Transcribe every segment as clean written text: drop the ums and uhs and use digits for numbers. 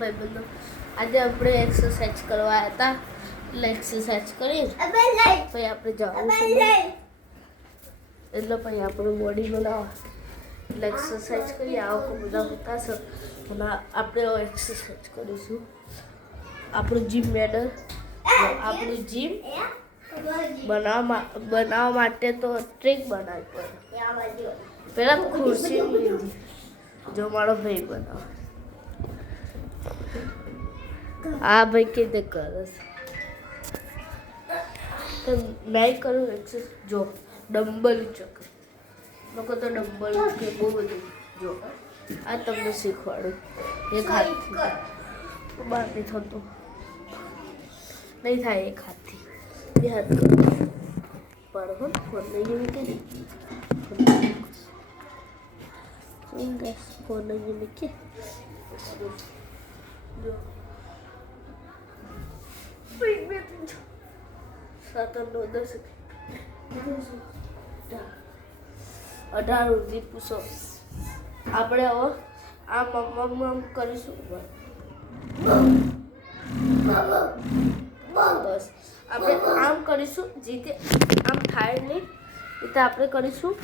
ભાઈબંધો આજે આપણે એક્સરસાઇઝ કરવા આવ્યા હતા એટલે એક્સરસાઇઝ કરી પછી આપણે જવાનું એટલે પછી આપણે બોડી બનાવવા એટલે એક્સરસાઇઝ કરી આવો બધા બતાવશો અને આપણે એક્સરસાઇઝ કરીશું આપણું જીમ મેડલ આપણું જીમ બનાવવા માટે તો ટ્રીક બનાવવી પડે પહેલાં ખુરશી લીધી જો મારો ભાઈ બનાવ આ ભાઈ કેતે કરે છે મેં કરું એક્સરસાઇઝ જો ડમ્બલ ચક લોકો તો ડમ્બલ કે બહુ બધું જો આ તમને શીખવાડું એક હાથથી બહાર નહીં થતું નહીં થાય એક હાથથી બે હાથ પણ ફોન નહીં મૂકી ફોન નહીં મૂકી જો 7 9 10 18 સુધી પૂછો આપણે હવે આમ કરીશું બસ આપણે આમ કરીશું જીતે આમ થાય નહીં એટલે આપણે કરીશું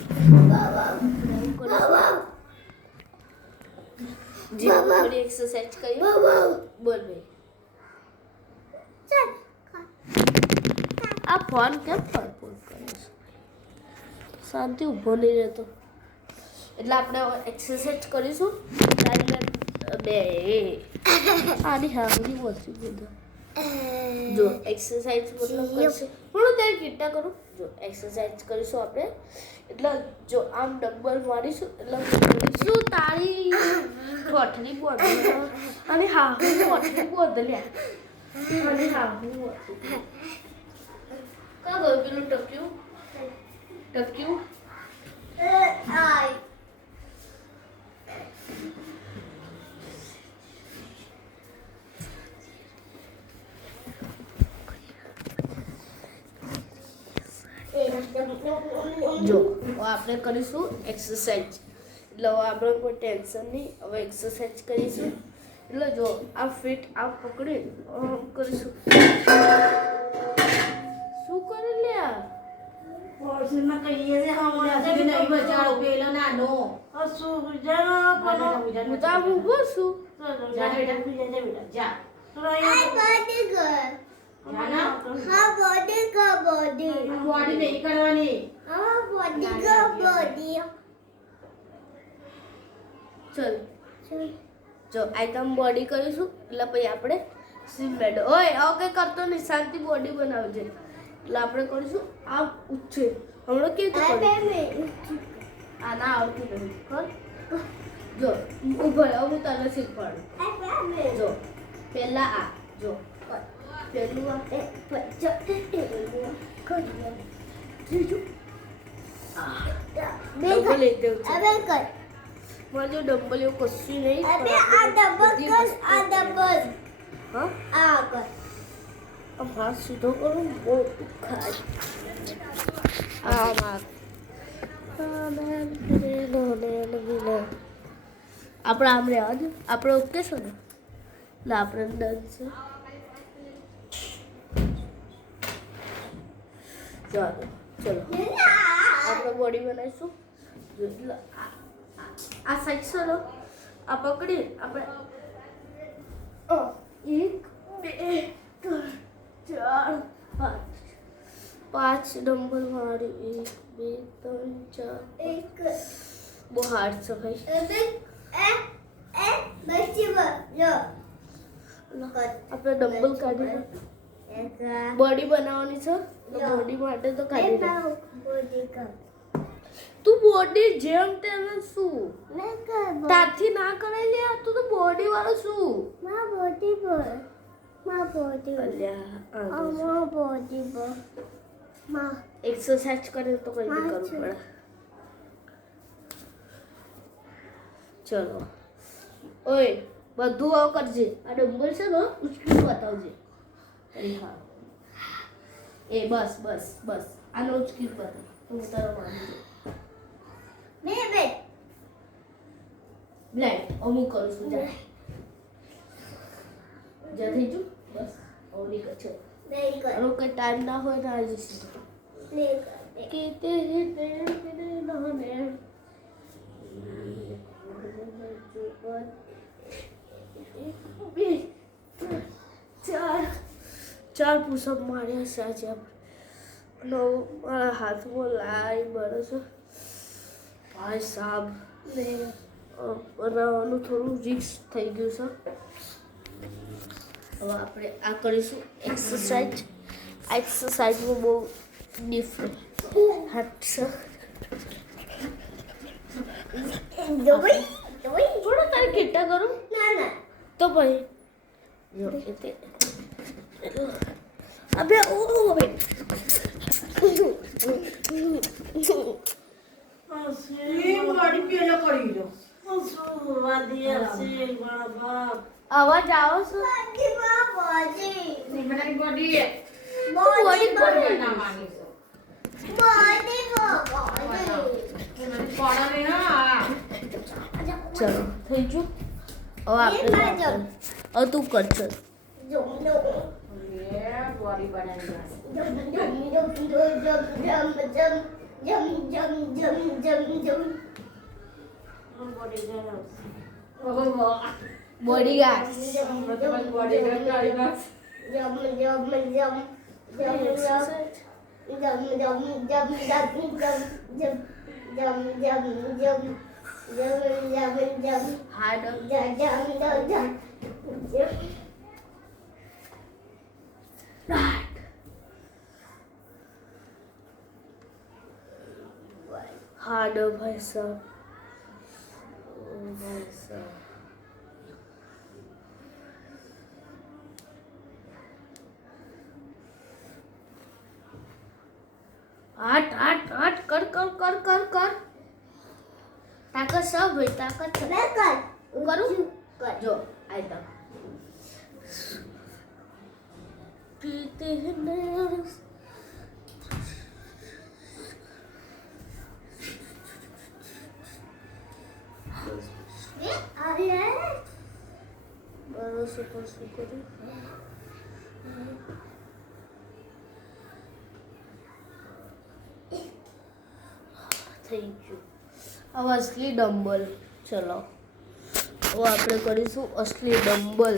જી થોડી એક્સરસાઇઝ કરી બોલ ભાઈ આ ફોન કેમ ફોન કરીશ શાંતિ ઊભો નહીં રહેતો એટલે આપણે એક્સરસાઇઝ કરીશું બે આની હાવરી વસ્તુ બધા જો એક્સરસાઇઝ મતલબ કરીશું થોડું ત્યારે કિટ્ટા કરું જો એક્સરસાઇઝ કરીશું આપણે એટલે જો આમ ડમ્બલ મારીશું એટલે શું તારી કોઠરી બોધ અને હાહુ કોઠરી બોધ લ્યા અને હાહુ કા ગયું પેલું ટક્યું જો આપણે કરીશું એક્સરસાઇઝ એટલે આપણે કોઈ ટેન્શન નહીં હવે એક્સરસાઇઝ કરીશું એટલે જો આ ફિટ આ પકડી કરીશું શું કરે લ્યા પોર્શનમાં કહીએ છે હમણાં નહીં બચાડો પેલો નાનો હસું જાનો પણ હું તો આમ ઊભો છું જા બેટા બેટા જા તો બોડી નહીં કરવાની ચલ જો આઈટમ બોડી કરીશું એટલે પછી આપણે સ્વિમ મેડલ ઓય આવું કંઈ કરતો નહીં શાંતિ બોડી બનાવજે એટલે આપણે કરીશું આ ઉચ્ચે હમણાં કેવી રીતે આ ના આવતું નહીં કર જો ઊભો રહે હું તને શીખવાડું જો પહેલાં આ જો પહેલું આપણે ત્રીજું ડબલ એકદમ મારે જો ડબલ એવું કશું નહીં હા હાથ સીધો કરું બહુ દુખાય આપણે આમ રહેવા દે આપણે ઓકે છો ને એટલે આપણે ડન છે ચાલો ચલો આપણે બોડી બનાવીશું એટલે આ સાઈડ સરો આ પકડી આપણે 1 2 3 4 5 નંબર મારી 1 2 3 4 બહુ હાર્ડ છે ભાઈ આપણે ડમ્બલ કાઢી બોડી બનાવવાની છે બોડી માટે તો કાઢી તું બોડી જેમ તેમ શું તારથી ના કરાય લે તું તો બોડી વાળો શું એક્સરસાઇઝ કરે તો કઈ નહીં કરવું પડે ચલો ઓય બધું આવ કરજે આ ડમ્બલ છે ને ઉચકી બતાવજે હા એ બસ આનો ઉચકી બતાવ હું તારો માની બ્લાઇન્ડ હું કરું છું જા જા થઈ ગયું બસ ઓલી કચો આનો કઈ ટાઈમ ના હોય ને આવી જશે કે તે ચાર પુષઅપ માર્યા છે આજે આપણે મારા હાથમાં લાઈ બરો છે ભાઈ સાહેબ બનાવવાનું થોડું રિસ્ક થઈ ગયું છે હવે આપણે આ કરીશું એક્સરસાઇઝમાં બહુ ડિફરન્ટ હાથ છે થોડો તારે કેટલા કરું તો ભાઈ જો તે અબે ઓ બે અવાજ આવો છો ચલો થઈ ગયું હવે આપણે હવે તું કરશે બોડી हार्ड भाई साहब भाई साहब आठ आठ आठ कर कर कर कर कर ताकत सब भाई ताकत मैं कर करूं कर जो आई तक पीते हैं सुपर सुपर थैंक यू अब असली डम्बल चलो હવે આપણે કરીશું અસલી ડમ્બલ